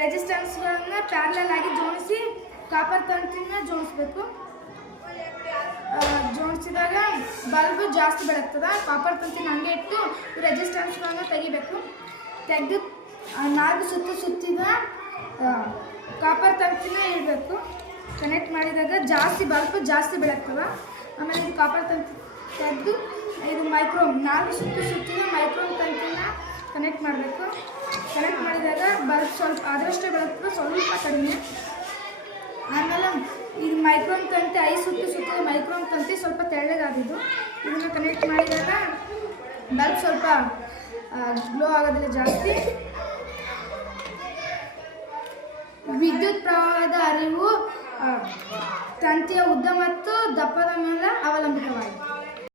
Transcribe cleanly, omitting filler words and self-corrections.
ರೆಸಿಸ್ಟೆನ್ಸ್ಗಳನ್ನ parallel ಆಗಿ ಜೋಡಿಸಿ copper ತಂತಿನ ಜೋಡಿಸ್ಬೇಕು. ಜೋಡಿಸಿದಾಗ bulb ಜಾಸ್ತಿ ಬೆಳಗ್ತದೆ. ಕಾಪರ್ ತಂತಿನ ಹಂಗೆ ಇಟ್ಟು ರೆಸಿಸ್ಟೆನ್ಸ್ಗಳನ್ನ ತೆಗಿಬೇಕು. ತೆಗೆದು 4 ಸುತ್ತು ಸುತ್ತಿದ ಕಾಪರ್ ತಂತಿನ ಇಡಬೇಕು. ಕನೆಕ್ಟ್ ಮಾಡಿದಾಗ ಬಲ್ಬ್ ಜಾಸ್ತಿ ಬೆಳಗ್ತದೆ. ಆಮೇಲೆ ಇದು ಕಾಪರ್ ತಂತಿ ತೆಗೆದು ಇದು 4 ಸುತ್ತು ಸುತ್ತಿದ ಮೈಕ್ರೋಮ್ ತಂತಿನ ಕನೆಕ್ಟ್ ಮಾಡಬೇಕು. ಕನೆಕ್ಟ್ ಮಾಡಿದಾಗ ಬಲ್ಬ್ ಸ್ವಲ್ಪ ಅದರಷ್ಟೇ ಬೆಳಗ್ತದೆ, ಸ್ವಲ್ಪ ಕಡಿಮೆ. ಆಮೇಲೆ ಇದು ಮೈಕ್ರೋಮ್ ತಂತಿ 5 ಸುತ್ತು ಸುತ್ತಿದ ಮೈಕ್ರೋಮ್ ತಂತಿ ಸ್ವಲ್ಪ ತೆಳ್ಳಗಾಗಿದ್ದು. ಇದನ್ನು ಕನೆಕ್ಟ್ ಮಾಡಿದಾಗ ಬಲ್ಬ್ ಸ್ವಲ್ಪ ಗ್ಲೋ ಆಗೋದಿಲ್ಲ ಜಾಸ್ತಿ. ವಿದ್ಯುತ್ ಪ್ರವಾಹದ ಅರಿವು ತಂತಿಯ ಉದ್ದ ಮತ್ತು ದಪ್ಪದ